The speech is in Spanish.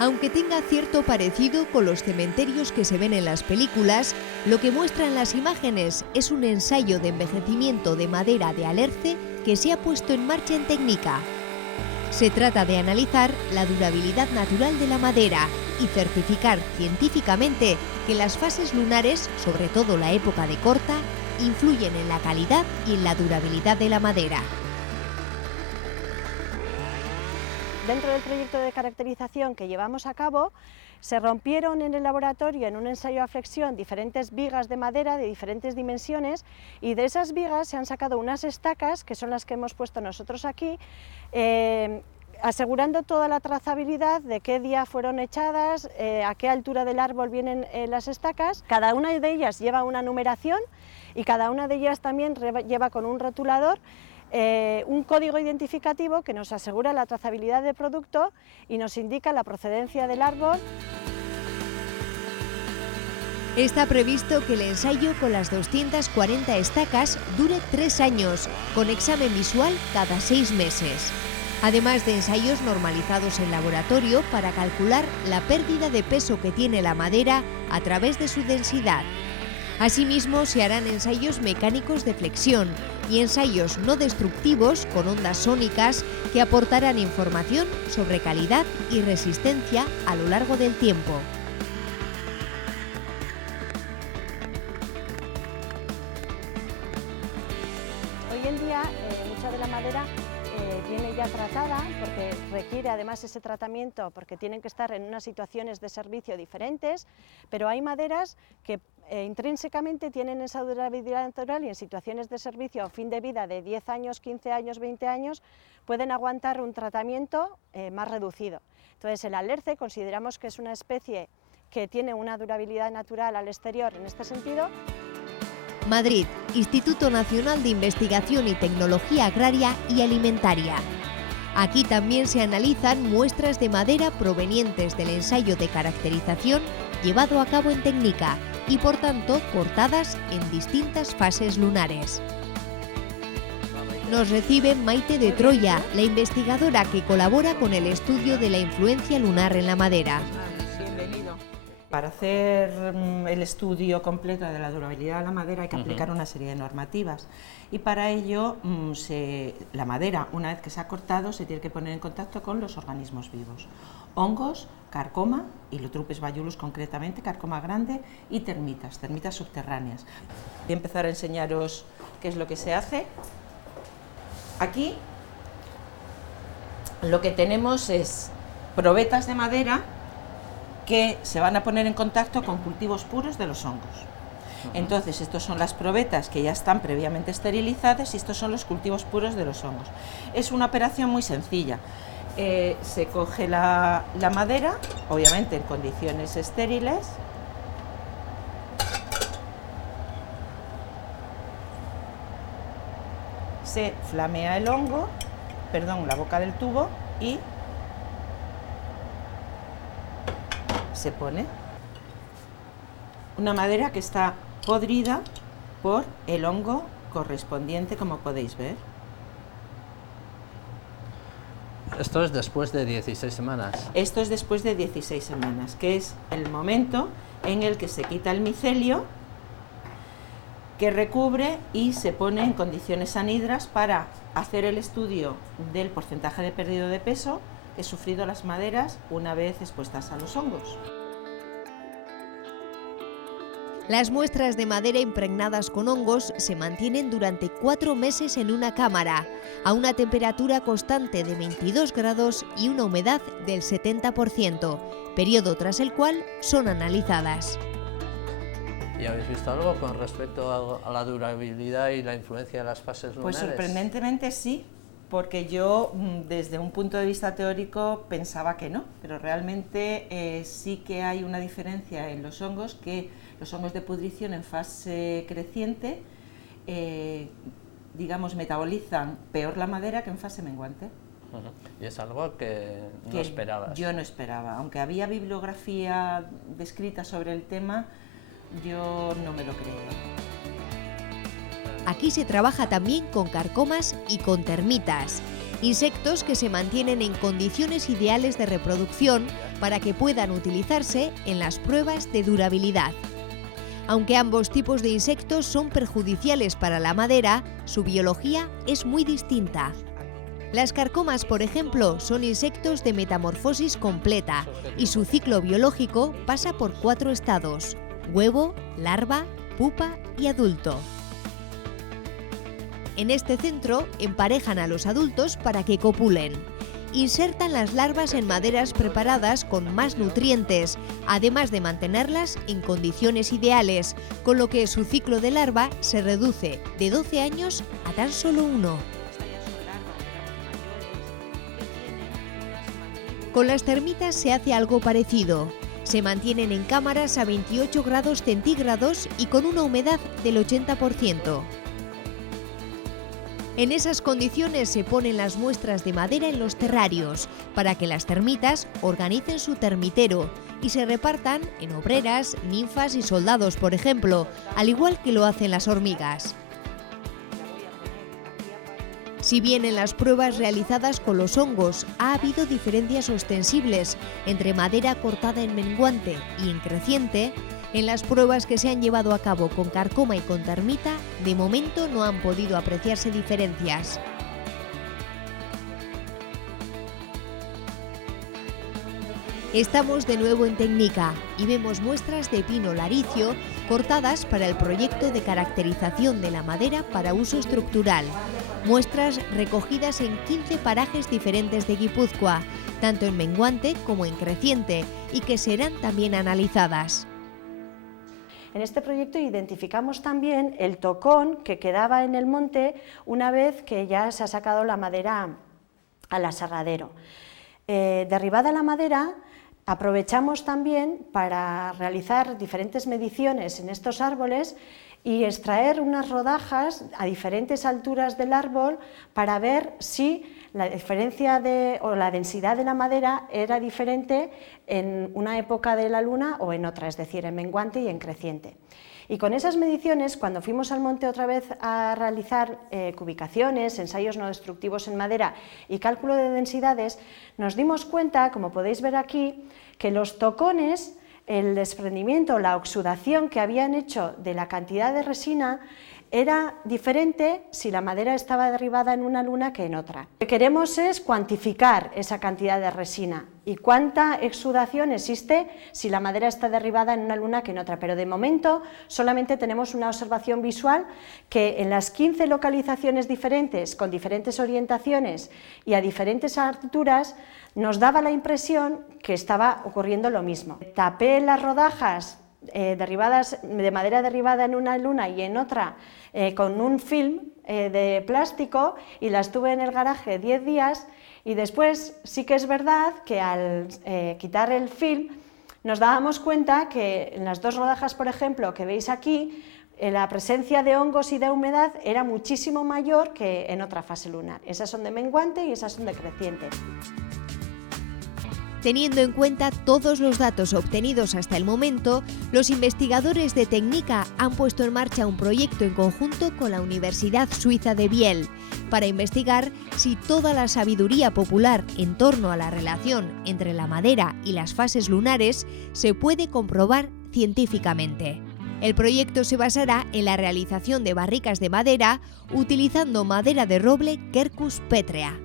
Aunque tenga cierto parecido con los cementerios que se ven en las películas, lo que muestran las imágenes es un ensayo de envejecimiento de madera de alerce que se ha puesto en marcha en Tecnica. Se trata de analizar la durabilidad natural de la madera y certificar científicamente que las fases lunares, sobre todo la época de corta, influyen en la calidad y en la durabilidad de la madera. Dentro del proyecto de caracterización que llevamos a cabo, se rompieron en el laboratorio, en un ensayo a flexión, diferentes vigas de madera de diferentes dimensiones, y de esas vigas se han sacado unas estacas, que son las que hemos puesto nosotros aquí, asegurando toda la trazabilidad de qué día fueron echadas, a qué altura del árbol vienen las estacas. Cada una de ellas lleva una numeración y cada una de ellas también lleva con un rotulador un código identificativo que nos asegura la trazabilidad del producto y nos indica la procedencia del árbol. Está previsto que el ensayo con las 240 estacas dure 3 años, con examen visual cada 6 meses. Además de ensayos normalizados en laboratorio para calcular la pérdida de peso que tiene la madera a través de su densidad. Asimismo, se harán ensayos mecánicos de flexión y ensayos no destructivos con ondas sónicas que aportarán información sobre calidad y resistencia a lo largo del tiempo. Hoy en día, mucha de la madera viene ya tratada, porque requiere además ese tratamiento, porque tienen que estar en unas situaciones de servicio diferentes, pero hay maderas que intrínsecamente tienen esa durabilidad natural y en situaciones de servicio a fin de vida de 10 años, 15 años, 20 años, pueden aguantar un tratamiento más reducido. Entonces, el alerce consideramos que es una especie que tiene una durabilidad natural al exterior en este sentido. Madrid, Instituto Nacional de Investigación y Tecnología Agraria y Alimentaria. Aquí también se analizan muestras de madera provenientes del ensayo de caracterización llevado a cabo en Tecnica y, por tanto, cortadas en distintas fases lunares. Nos recibe Maite de Troya, la investigadora que colabora con el estudio de la influencia lunar en la madera. Para hacer el estudio completo de la durabilidad de la madera hay que aplicar una serie de normativas y para ello la madera, una vez que se ha cortado, se tiene que poner en contacto con los organismos vivos, hongos, carcoma, Ilotrupes vayulus concretamente, carcoma grande, y termitas subterráneas. Voy a empezar a enseñaros qué es lo que se hace. Aquí lo que tenemos es probetas de madera que se van a poner en contacto con cultivos puros de los hongos. Entonces, estos son las probetas que ya están previamente esterilizadas y estos son los cultivos puros de los hongos. Es una operación muy sencilla. Se coge la madera, obviamente en condiciones estériles, se flamea el hongo, la boca del tubo y se pone una madera que está podrida por el hongo correspondiente, como podéis ver. Esto es después de 16 semanas. Esto es después de 16 semanas, que es el momento en el que se quita el micelio, que recubre y se pone en condiciones anhidras para hacer el estudio del porcentaje de pérdida de peso que han sufrido las maderas una vez expuestas a los hongos. Las muestras de madera impregnadas con hongos se mantienen durante 4 meses en una cámara, a una temperatura constante de 22 grados y una humedad del 70%, periodo tras el cual son analizadas. ¿Y habéis visto algo con respecto a la durabilidad y la influencia de las fases lunares? Pues sorprendentemente sí, porque yo desde un punto de vista teórico pensaba que no, pero realmente sí que hay una diferencia en los hongos, que los hongos de pudrición en fase creciente, digamos, metabolizan peor la madera que en fase menguante. Y es algo que no esperabas. Yo no esperaba, aunque había bibliografía descrita sobre el tema, yo no me lo creía. Aquí se trabaja también con carcomas y con termitas. Insectos que se mantienen en condiciones ideales de reproducción para que puedan utilizarse en las pruebas de durabilidad. Aunque ambos tipos de insectos son perjudiciales para la madera, su biología es muy distinta. Las carcomas, por ejemplo, son insectos de metamorfosis completa y su ciclo biológico pasa por 4 estados: huevo, larva, pupa y adulto. En este centro emparejan a los adultos para que copulen. Insertan las larvas en maderas preparadas con más nutrientes, además de mantenerlas en condiciones ideales, con lo que su ciclo de larva se reduce de 12 años a tan solo 1. Con las termitas se hace algo parecido. Se mantienen en cámaras a 28 grados centígrados y con una humedad del 80%. En esas condiciones se ponen las muestras de madera en los terrarios para que las termitas organicen su termitero y se repartan en obreras, ninfas y soldados, por ejemplo, al igual que lo hacen las hormigas. Si bien en las pruebas realizadas con los hongos ha habido diferencias ostensibles entre madera cortada en menguante y en creciente, en las pruebas que se han llevado a cabo con carcoma y con termita, de momento no han podido apreciarse diferencias. Estamos de nuevo en Tecnica y vemos muestras de pino laricio cortadas para el proyecto de caracterización de la madera para uso estructural. Muestras recogidas en 15 parajes diferentes de Guipúzcoa, tanto en menguante como en creciente, y que serán también analizadas. En este proyecto identificamos también el tocón que quedaba en el monte una vez que ya se ha sacado la madera al aserradero. Derribada la madera, aprovechamos también para realizar diferentes mediciones en estos árboles y extraer unas rodajas a diferentes alturas del árbol para ver si la diferencia o la densidad de la madera era diferente en una época de la luna o en otra, es decir, en menguante y en creciente. Y con esas mediciones, cuando fuimos al monte otra vez a realizar cubicaciones, ensayos no destructivos en madera y cálculo de densidades, nos dimos cuenta, como podéis ver aquí, que los tocones, el desprendimiento, la oxidación que habían hecho de la cantidad de resina era diferente si la madera estaba derribada en una luna que en otra. Lo que queremos es cuantificar esa cantidad de resina y cuánta exudación existe si la madera está derribada en una luna que en otra, pero de momento solamente tenemos una observación visual que en las 15 localizaciones diferentes, con diferentes orientaciones y a diferentes alturas, nos daba la impresión que estaba ocurriendo lo mismo. Tapé las rodajas derribadas de madera derribada en una luna y en otra con un film de plástico y las tuve en el garaje 10 días y después sí que es verdad que al quitar el film nos dábamos cuenta que en las 2 rodajas, por ejemplo, que veis aquí, la presencia de hongos y de humedad era muchísimo mayor que en otra fase lunar. Esas son de menguante y esas son de creciente. Teniendo en cuenta todos los datos obtenidos hasta el momento, los investigadores de Tecnica han puesto en marcha un proyecto en conjunto con la Universidad Suiza de Biel para investigar si toda la sabiduría popular en torno a la relación entre la madera y las fases lunares se puede comprobar científicamente. El proyecto se basará en la realización de barricas de madera utilizando madera de roble Quercus petrea.